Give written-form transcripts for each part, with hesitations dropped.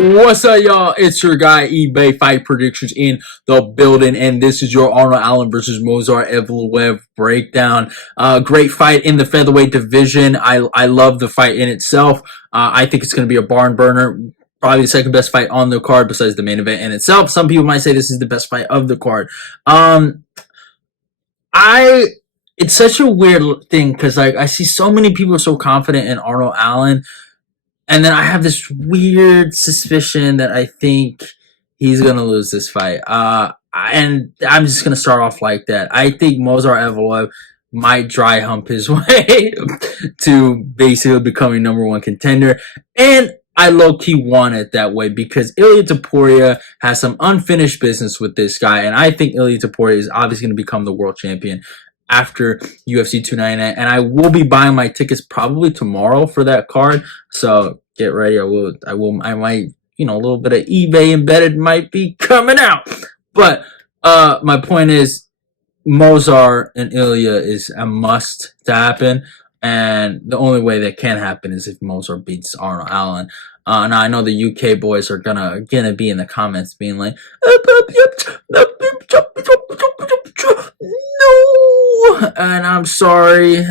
What's up, y'all? It's your guy eBay Fight Predictions in the building, and this is your Arnold Allen versus Movsar Evloev breakdown. Great fight in the featherweight division. I love the fight in itself. I think it's going to be a barn burner. Probably the second best fight on the card besides the main event in itself. Some people might say this is the best fight of the card. Um, I it's such a weird thing because like I see so many people so confident in Arnold Allen. And then I have this weird suspicion that I think he's gonna lose this fight. And I'm just gonna start off like that. I think Movsar Evloev might dry hump his way to basically becoming #1 contender. And I low-key want it that way because Ilia Topuria has some unfinished business with this guy, and I think Ilia Topuria is obviously going to become the world champion after UFC 299, and I will be buying my tickets probably tomorrow for that card. So get ready. I might, a little bit of eBay embedded might be coming out. But my point is, Movsar and Ilya is a must to happen, and the only way that can happen is if Movsar beats Arnold Allen. Now I know the UK boys are gonna be in the comments being like, no, and I'm sorry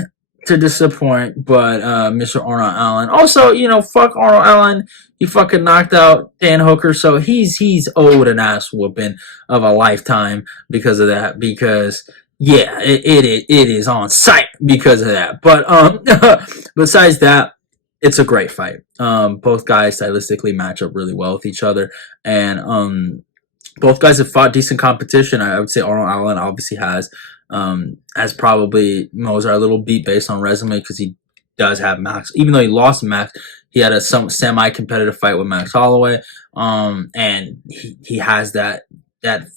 to disappoint, but Mr. Arnold Allen. Also, fuck Arnold Allen. He fucking knocked out Dan Hooker, so he's owed an ass whooping of a lifetime because of that. Because yeah, it is on site because of that. But besides that, it's a great fight. Both guys stylistically match up really well with each other, and both guys have fought decent competition. I would say Arnold Allen obviously has probably Movsar a little beat based on resume because he does have Max. Even though he lost Max, he had a semi-competitive fight with Max Holloway, and he has that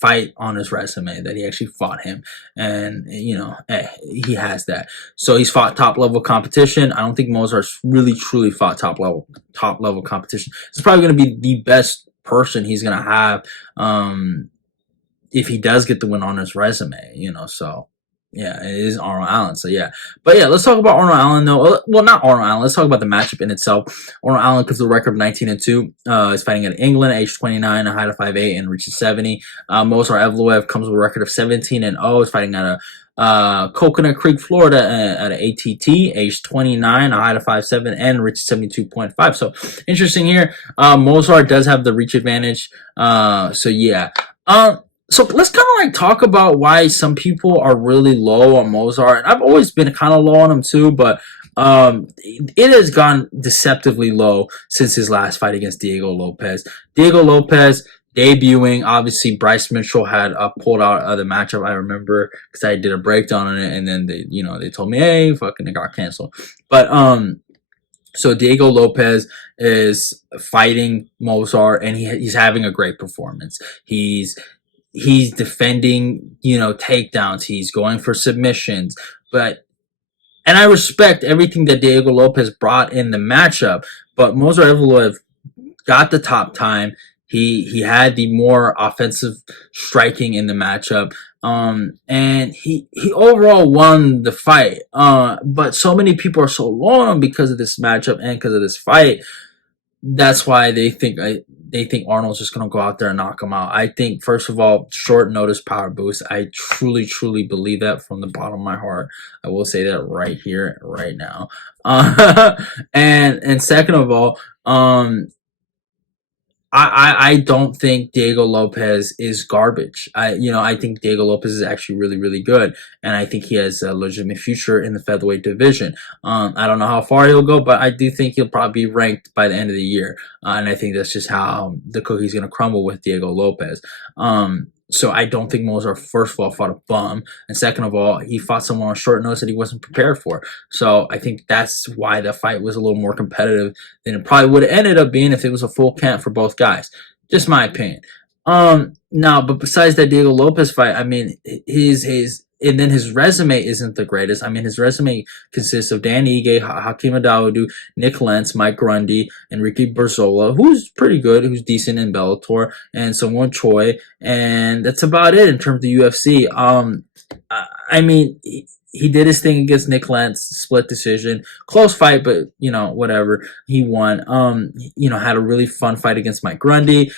fight on his resume that he actually fought him, and he has that. So he's fought top level competition. I don't think Movsar's really truly fought top level competition. It's probably going to be the best person he's going to have if he does get the win on his resume, so yeah, it is Arnold Allen. So yeah, but yeah, let's talk about Arnold Allen though. Well, not Arnold Allen. Let's talk about the matchup in itself. Arnold Allen comes with a record of 19-2. Is fighting in England, age 29, a height of 5'8", and reaches 70. Movsar Evloev comes with a record of 17-0. Is fighting out of Coconut Creek, Florida, at an ATT, age 29, a height of 5'7", and reaches 72.5. So interesting here. Movsar does have the reach advantage. So yeah. So let's kind of like talk about why some people are really low on Movsar, and I've always been kind of low on him too, but it has gone deceptively low since his last fight against Diego Lopez. Diego Lopez debuting, obviously Bryce Mitchell had pulled out of the matchup. I remember because I did a breakdown on it, and then they told me, hey, fucking it got canceled. But so Diego Lopez is fighting Movsar, and he's having a great performance. He's defending, takedowns. He's going for submissions. And I respect everything that Diego Lopez brought in the matchup. But Movsar Evloev got the top time. He had the more offensive striking in the matchup. And he overall won the fight. But so many people are so low on him because of this matchup and because of this fight. That's why they think Arnold's just going to go out there and knock him out. I think, first of all, short notice power boost. I truly, truly believe that from the bottom of my heart. I will say that right here, right now. And second of all, I don't think Diego Lopez is garbage. I think Diego Lopez is actually really, really good, and I think he has a legitimate future in the featherweight division. I don't know how far he'll go, but I do think he'll probably be ranked by the end of the year, and I think that's just how the cookie's going to crumble with Diego Lopez. So I don't think Movsar, first of all, fought a bum, and second of all, he fought someone on short notice that he wasn't prepared for. So I think that's why the fight was a little more competitive than it probably would have ended up being if it was a full camp for both guys. Just my opinion. Now, but besides that Diego Lopez fight, I mean, his and then his resume isn't the greatest. I mean, his resume consists of Dan Ige, Hakeem Dawodu, Nick Lentz, Mike Grundy, Enrique Berzola, who's pretty good, who's decent in Bellator, and Sungwon Choi, and that's about it in terms of the UFC. I mean, he did his thing against Nick Lentz, split decision, close fight, but whatever. He won. Had a really fun fight against Mike Grundy.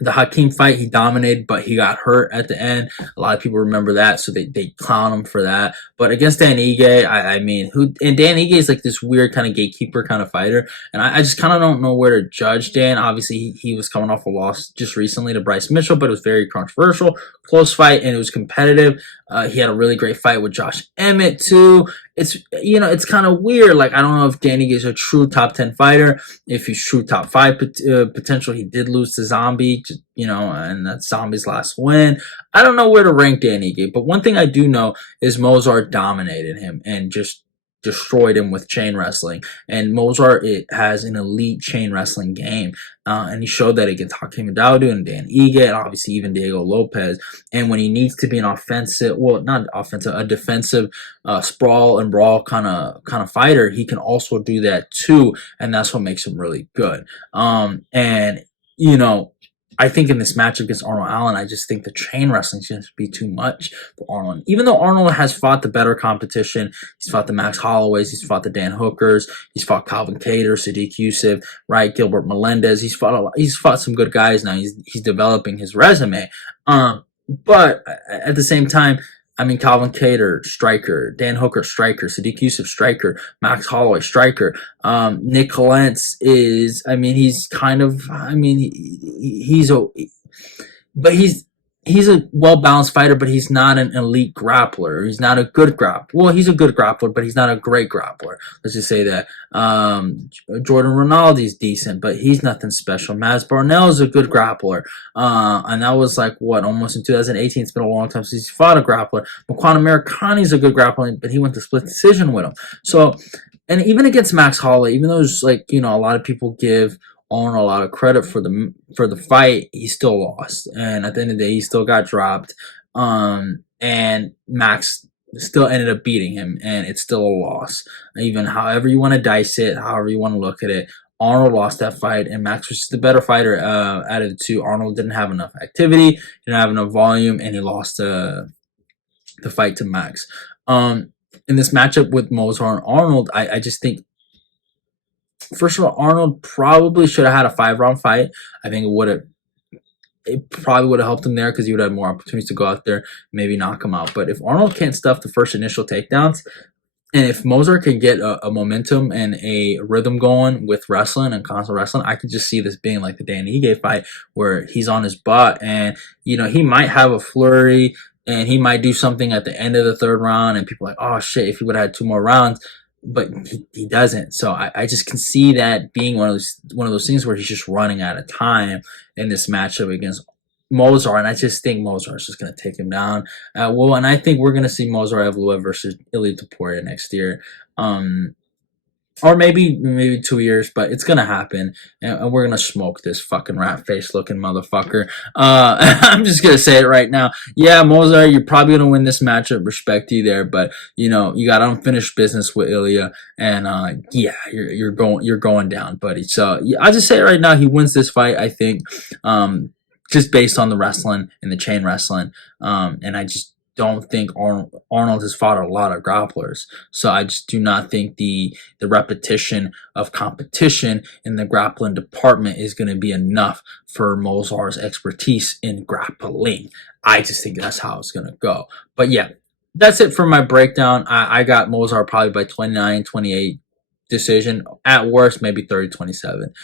The Hakeem fight, he dominated, but he got hurt at the end. A lot of people remember that, so they clown him for that. But against Dan Ige, I mean, and Dan Ige is like this weird kind of gatekeeper kind of fighter, and I just kind of don't know where to judge Dan. Obviously, he was coming off a loss just recently to Bryce Mitchell, but it was very controversial, close fight, and it was competitive. He had a really great fight with Josh Emmett too. It's kind of weird. Like, I don't know if Danny is a true top 10 fighter. If he's true top 5 potential, he did lose to Zombie, and that's Zombie's last win. I don't know where to rank Danny Gay, but one thing I do know is Movsar dominated him and just destroyed him with chain wrestling. And Movsar has an elite chain wrestling game. And he showed that against Hakeem Dawodu and Dan Ige, and obviously even Diego Lopez. And when he needs to be an offensive, well, not offensive, a defensive sprawl and brawl kind of fighter, he can also do that too, and that's what makes him really good. I think in this match against Arnold Allen, I just think the chain wrestling is going to be too much for Arnold. Even though Arnold has fought the better competition, he's fought the Max Holloways, he's fought the Dan Hookers, he's fought Calvin Kattar, Sadiq Youssef, right, Gilbert Melendez. He's fought some good guys now. He's developing his resume. But at the same time, I mean, Calvin Kattar, striker. Dan Hooker, striker. Sadiq Youssef, striker. Max Holloway, striker. Nick Lentz is, I mean, he's kind of, I mean, he's a well-balanced fighter, but he's not an elite grappler. He's not a good grappler. Well, he's a good grappler, but he's not a great grappler. Let's just say that. Jordan Rinaldi's decent, but he's nothing special. Maz Barnell is a good grappler. And that was like, almost in 2018. It's been a long time since he's fought a grappler. Mukwano Americani's a good grappler, but he went to split decision with him. So, and even against Max Holloway, even though there's like, a lot of people give Arnold a lot of credit for the fight, he still lost, and at the end of the day, he still got dropped. And Max still ended up beating him, and it's still a loss. Even however you want to dice it, however you want to look at it, Arnold lost that fight, and Max was just the better fighter out of the two. Arnold didn't have enough activity, didn't have enough volume, and he lost the fight to Max. In this matchup with Movsar and Arnold, I just think, first of all, Arnold probably should have had a 5-round fight. I think it probably would have helped him there because he would have more opportunities to go out there, maybe knock him out. But if Arnold can't stuff the first initial takedowns, and if Movsar can get a momentum and a rhythm going with wrestling and constant wrestling, I could just see this being like the Dan Ige fight where he's on his butt and, he might have a flurry and he might do something at the end of the third round and people are like, oh shit, if he would have had 2 more rounds. But he doesn't. So I just can see that being one of those things where he's just running out of time in this matchup against Movsar, and I just think Movsar is just going to take him down. And I think we're going to see Movsar Evloev versus Ilia Topuria next year. Or maybe 2 years, but it's gonna happen, and we're gonna smoke this fucking rat face looking motherfucker. I'm just gonna say it right now. Yeah, Movsar, you're probably gonna win this matchup. Respect you there, but you got unfinished business with Ilia, and yeah, you're going down, buddy. So yeah, I'll just say it right now. He wins this fight, I think, just based on the wrestling and the chain wrestling, and I just don't think Arnold has fought a lot of grapplers. So I just do not think the repetition of competition in the grappling department is going to be enough for Movsar's expertise in grappling. I just think that's how it's going to go. But yeah, that's it for my breakdown. I got Movsar probably by 29-28 decision, at worst maybe 30-27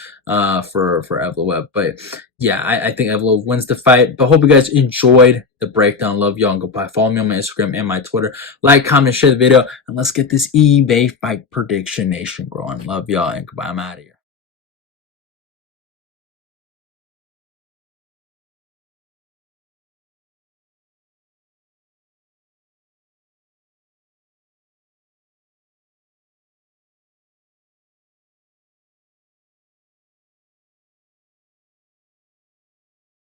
for Evloev. But yeah, I think Evloev wins the fight. But hope you guys enjoyed the breakdown. Love y'all, and goodbye. Follow me on my Instagram and my Twitter. Like, comment, share the video, and let's get this eBay fight prediction nation growing. Love y'all, and goodbye. I'm out of here.